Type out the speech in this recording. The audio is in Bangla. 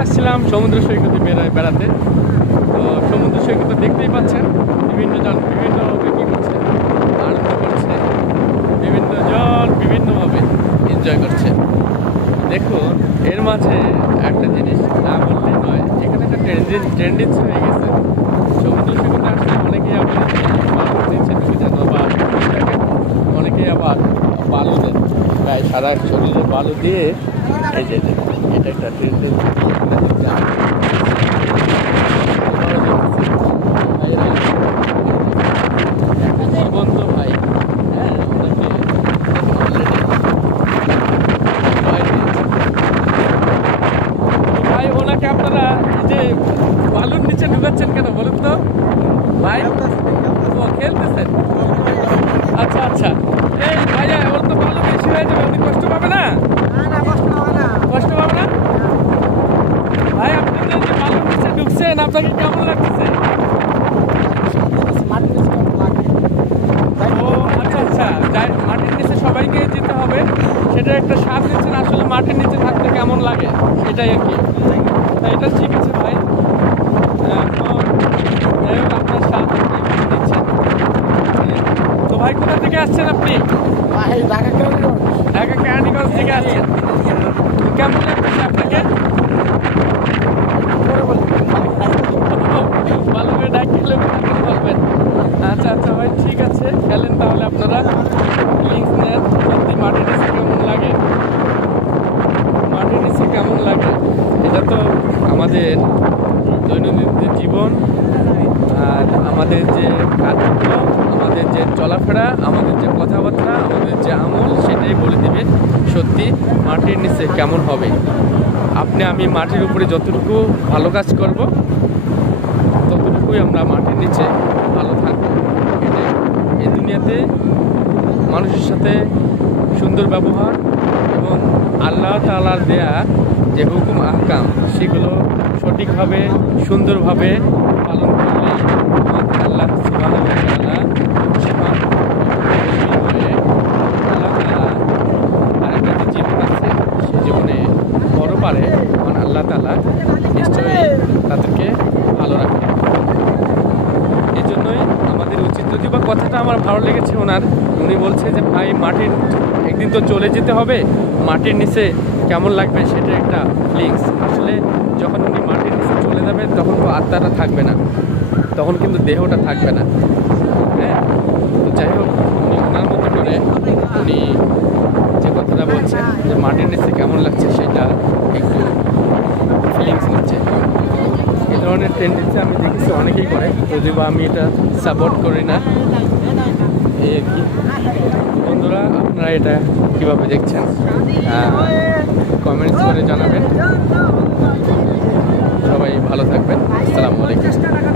আসছিলাম সমুদ্র সৈকতে বেড়ায় বেড়াতে। তো সমুদ্র সৈকতে দেখতেই পাচ্ছেন বিভিন্ন জন বিভিন্ন কী করছে আনন্দ করছে বিভিন্ন জন বিভিন্নভাবে এনজয় করছে। দেখুন এর মাঝে একটা জিনিস না বললেই নয় এখানে একটা ট্রেন্ডিং ট্রেন্ডিং হয়ে গেছে। সমুদ্র সৈকতে আসলে অনেকেই আবার বালু দিচ্ছে ডুবে যেন বা অনেকেই আবার বালু দেন গায়ে সারা শরীরে বালু দিয়ে এই যে, এটা একটা ট্রেন্ডিং জীবন্ত ভাই ওনাকে ভাই ওনাকে আপনারা যে বালুর নিচে ঢুকাচ্ছেন কেন বলুন তো ভাই খেলতেছেন আচ্ছা আচ্ছা এই ভাইয়া ওর তো বালু বেশি হয়ে যাবে উনি কষ্ট পাবে না কষ্ট পাবে না ভাই আপনি যে এই যে বালুর ঢুকছেন আপনাকে কেমন লাগতেছে? ও আচ্ছা আচ্ছা। মাটির নিচে সবাইকে যেতে হবে। সেটা একটা স্বাদ নিচ্ছেন আসলে মাটির নিচে থাকতে কেমন লাগে? সেটাই আর কি। এটা ঠিক আছে ভাই। হোক আপনার স্বাদ নিচ্ছেন তো ভাই কোথা থেকে আসছেন আপনি? ঢাকা কেরানীগঞ্জ থেকে আসছেন। কেমন লাগতেছে আপনাকে ভালো করে ডাকলে বলবেন আচ্ছা আচ্ছা ভাই, ঠিক আছে, খেলেন তাহলে আপনারা। লিঙ্ক নেন, সত্যি মাটির নিচে কেমন লাগে? মাটির নিচে কেমন লাগে? এটা তো আমাদের দৈনন্দিন জীবন, আর আমাদের যে কাজগুলো, আমাদের যে চলাফেরা, আমাদের যে কথাবার্তা, আমাদের যে আমল, সেটাই বলে দিবে সত্যি মাটির নিচে কেমন হবে। আপনি, আমি মাটির উপরে যতটুকু ভালো কাজ করব, ততটুকুই আমরা মাটির নিচে ভালো থাকব। এই দুনিয়াতে মানুষের সাথে সুন্দর ব্যবহার এবং আল্লাহ তালার দেয়া যে হুকুম, আহকাম, সেগুলো সঠিকভাবে, সুন্দরভাবে পালন করলে আল্লাহ তাআলা জীবন পারে, তখন আল্লাহ তাআলা নিশ্চয়ই তাদেরকে ভালো রাখবে এই জন্যই বা কথাটা আমার ভালো লেগেছে ওনার। উনি বলছে যে, ভাই, মাটির একদিন তো চলে যেতে হবে। মাটির নিচে কেমন লাগবে সেটা একটা ফিলিংস। আসলে যখন উনি মাটির নিচে চলে যাবে, তখন তো আত্মাটা থাকবে না। তখন কিন্তু দেহটা থাকবে না। হ্যাঁ? তো যাই হোক, উনি ওনার মতো করে উনি যে কথাটা বলছেন যে, মাটির নিচে কেমন লাগছে সেটা একটু ফিলিংস নিচ্ছে এই ধরনের টেন্ডেন্সি আমি দেখেছি অনেকেই করে। যদি বা আমি এটা সাপোর্ট করি না। এই আর কি। বন্ধুরা, আপনারা এটা কীভাবে দেখছেন? কমেন্টস করে জানাবেন। সবাই ভালো থাকবেন। আসসালামু আলাইকুম।